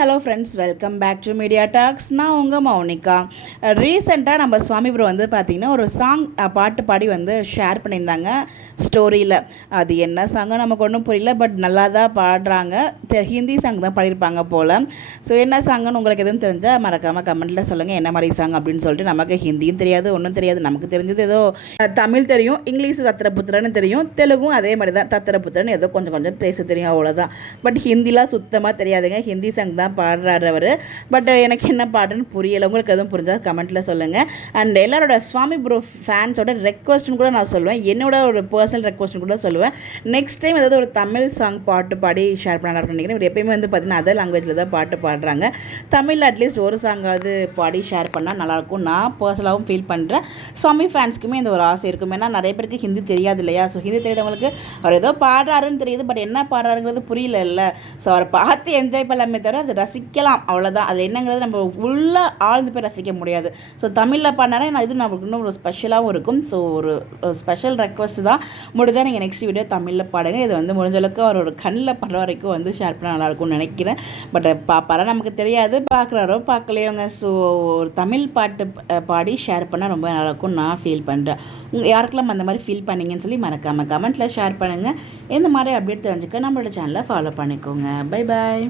Hello friends, welcome back to media talks. நான் உங்கள் மௌனிகா. ரீசெண்டாக நம்ம சுவாமி ப்ரோ வந்து பார்த்திங்கன்னா ஒரு சாங் பாட்டு பாடி வந்து ஷேர் பண்ணியிருந்தாங்க ஸ்டோரியில். அது என்ன சாங்கோ நமக்கு ஒன்றும் புரியல, பட் நல்லா தான் பாடுறாங்க. ஹிந்தி சாங் தான் பாடியிருப்பாங்க போல். ஸோ என்ன சாங்குன்னு உங்களுக்கு எதுவும் தெரிஞ்சால் மறக்காமல் கமெண்ட்டில் சொல்லுங்கள் என்ன மாதிரி சாங் அப்படின்னு சொல்லிட்டு. நமக்கு ஹிந்தியும் தெரியாது, ஒன்றும் தெரியாது. நமக்கு தெரிஞ்சது ஏதோ தமிழ் தெரியும், இங்கிலீஷ் தத்திர புத்திரன்னு தெரியும், தெலுங்கும் அதே மாதிரி தான் தத்திர புத்திரன்னு ஏதோ கொஞ்சம் கொஞ்சம் பேச தெரியும், அவ்வளோதான். பட் ஹிந்திலாம் சுத்தமாக தெரியாதுங்க. ஹிந்தி சாங் தான் பாடுறாரு அவர். பட் எனக்கு என்ன பாட்டுன்னு புரியலை. உங்களுக்கு எதுவும் புரிஞ்சால் கமெண்ட்டில் சொல்லுங்கள். அண்ட் எல்லாரோட சுவாமி ப்ரோ ஃபேன்ஸோட ரெக்வஸ்ட்னு கூட நான் சொல்லுவேன், என்னோட ஒரு பர்சனல் ரெக்வஸ்ட்னு கூட சொல்லுவேன். நெக்ஸ்ட் டைம் ஏதாவது ஒரு தமிழ் சாங் பாட்டு பாடி ஷேர் பண்ண நினைக்கிறேன். இவர் எப்பயுமே வந்து பார்த்தீங்கன்னா அதர் லாங்குவேஜில் தான் பாட்டு பாடுறாங்க. தமிழில் அட்லீஸ்ட் ஒரு சாங்காவது பாடி ஷேர் பண்ணால் நல்லாயிருக்கும் நான் பர்சனலாகவும் ஃபீல் பண்ணுறேன். சுவாமி ஃபேன்ஸ்க்குமே இந்த ஒரு ஆசை இருக்கும். ஏன்னா நிறைய பேருக்கு ஹிந்தி தெரியாது இல்லையா? ஸோ ஹிந்தி தெரியாதவங்களுக்கு அவர் ஏதோ பாடுறாருன்னு தெரியுது, பட் என்ன பாடுறாருங்கிறது புரியல இல்லை. ஸோ அவரை பார்த்து என்ஜாய் பண்ணலாமே தவிர அதை ரசிக்கலாம், அவ்வளோதான். அது என்னங்கிறது நம்ம உள்ளே ஆழ்ந்து போய் ரசிக்க முடியாது. ஸோ தமிழில் பாடினாரே நான் இது நமக்கு இன்னும் ஒரு ஸ்பெஷலாகவும் இருக்கும். ஸோ ஒரு ஸ்பெஷல் ரெக்வஸ்ட் தான். முடிஞ்சால் நீங்கள் நெக்ஸ்ட் வீடியோ தமிழில் பாடுங்க. இது வந்து முடிஞ்ச அளவுக்கு அவரோட கண்ணில் படுற வரைக்கும் வந்து ஷேர் பண்ணால் நல்லாயிருக்கும்னு நினைக்கிறேன். பட் பாப்பாரா நமக்கு தெரியாது, பார்க்குறாரோ பார்க்கலையோங்க. ஸோ ஒரு தமிழ் பாட்டு பாடி ஷேர் பண்ணால் ரொம்ப நல்லாயிருக்கும் நான் ஃபீல் பண்ணுறேன். யாருக்கெல்லாம் அந்த மாதிரி ஃபீல் பண்ணிங்கன்னு சொல்லி மறக்காமல் கமெண்ட்டில் ஷேர் பண்ணுங்கள். இந்த மாதிரி அப்டேட் தெரிஞ்சுக்க நம்மளோட சேனலை ஃபாலோ பண்ணிக்கோங்க. Bye bye.